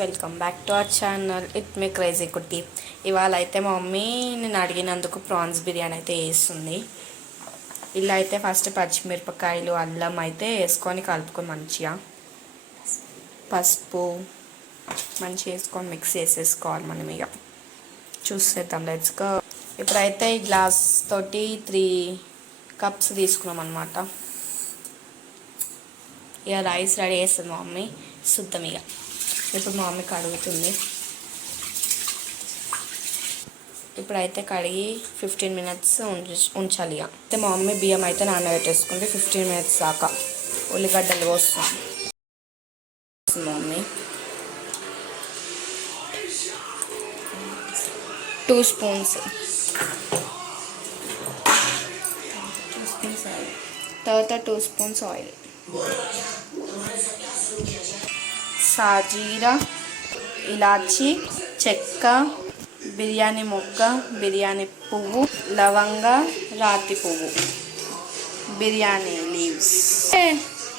Welcome back to our channel it me crazy కుట్టి. ఇవాళ అయితే మా మమ్మీ నేను అడిగినందుకు ప్రాన్స్ బిర్యానీ అయితే వేస్తుంది. ఇలా అయితే ఫస్ట్ పచ్చిమిరపకాయలు అల్లం అయితే వేసుకొని కలుపుకొని మంచిగా పసుపు మంచిగా వేసుకొని మిక్స్ చేసేసుకోవాలి. మనం ఇక చూసేద్దాం. లెట్స్గా ఇప్పుడైతే ఈ గ్లాస్ తోటి 3 కప్స్ తీసుకున్నాం అనమాట. ఇక రైస్ రెడీ చేస్తుంది మా మమ్మీ. చూద్దాం. ఇక ఇప్పుడు మా మమ్మీ కడుగుతుంది. ఇప్పుడైతే కడిగి 15 మినిట్స్ ఉంచాలి. ఇక అయితే మా మమ్మీ బియ్యం అయితే నానబెట్టేసుకుంటే 15 మినిట్స్ దాకా. ఉల్లిగడ్డలు కోస్తాం మా మమ్మీ. 2 స్పూన్స్ తర్వాత 2 స్పూన్స్ ఆయిల్, సాజీరా, ఇలాచి, చెక్క, బిర్యానీ మొగ్గ, బిర్యానీ పువ్వు, లవంగ, రాతి పువ్వు, బిర్యానీ లీవ్స్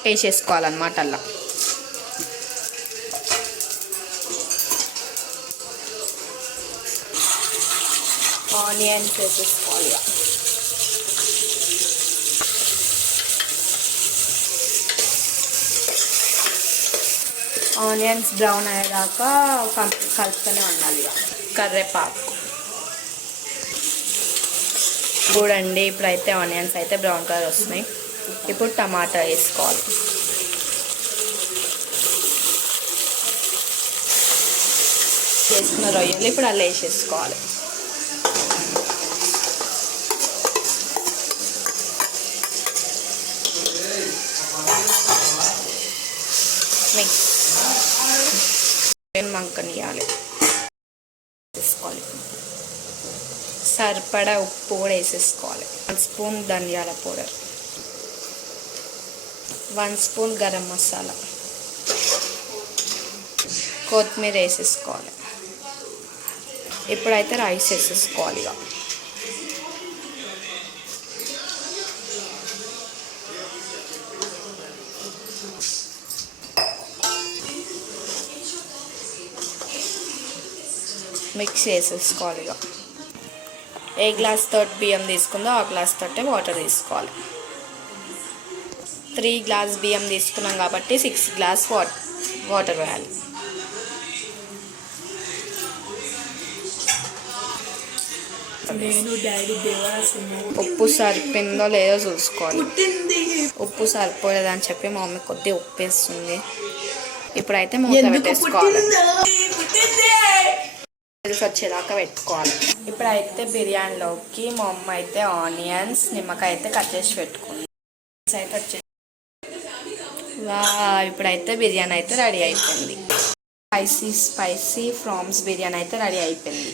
వేసేసుకోవాలన్నమాట. అలా ఆనియన్స్ వేసేసుకోవాలి. ఆనియన్స్ బ్రౌన్ అయ్యేదాకా కలుపుతూనే ఉండాలి. ఇక కరివేపాకు చూడండి. ఇప్పుడైతే ఆనియన్స్ అయితే బ్రౌన్ కలర్ వస్తున్నాయి. ఇప్పుడు టమాటా వేసుకోవాలి. వేసుకున్న రొయ్యలు ఇప్పుడు అలా వేసేసుకోవాలి. మిక్స్ మంకనియాలి వేసుకోవాలి. సరిపడా ఉప్పు కూడా వేసేసుకోవాలి. 1 స్పూన్ ధనియాల పౌడర్, 1 స్పూన్ గరం మసాలా, కొత్తిమీర వేసేసుకోవాలి. ఇప్పుడైతే రైస్ వేసేసుకోవాలి. ఇక మిక్స్ చేసేసుకోవాలి. ఇక ఏ గ్లాస్ తోటి బియ్యం తీసుకుందో ఆ గ్లాస్ తోటే వాటర్ తీసుకోవాలి. 3 గ్లాస్ బియ్యం తీసుకున్నాం కాబట్టి 6 గ్లాస్ వాటర్ వేయాలి. ఉప్పు సరిపోయిందో లేదో చూసుకోవాలి. ఉప్పు సరిపోలేదని చెప్పి మా మమ్మీ కొద్దిగా ఉప్పు వేస్తుంది. ఇప్పుడైతే మూత పెట్టేసుకోవాలి. వచ్చేదాకా పెట్టుకోవాలి. ఇప్పుడైతే బిర్యానీలోకి మా అమ్మ అయితే ఆనియన్స్, నిమ్మకాయ అయితే కట్ చేసి పెట్టుకుంది. అయితే ఇప్పుడైతే బిర్యానీ అయితే రెడీ అయిపోయింది. స్పైసీ ప్రాన్స్ బిర్యానీ అయితే రెడీ అయిపోయింది.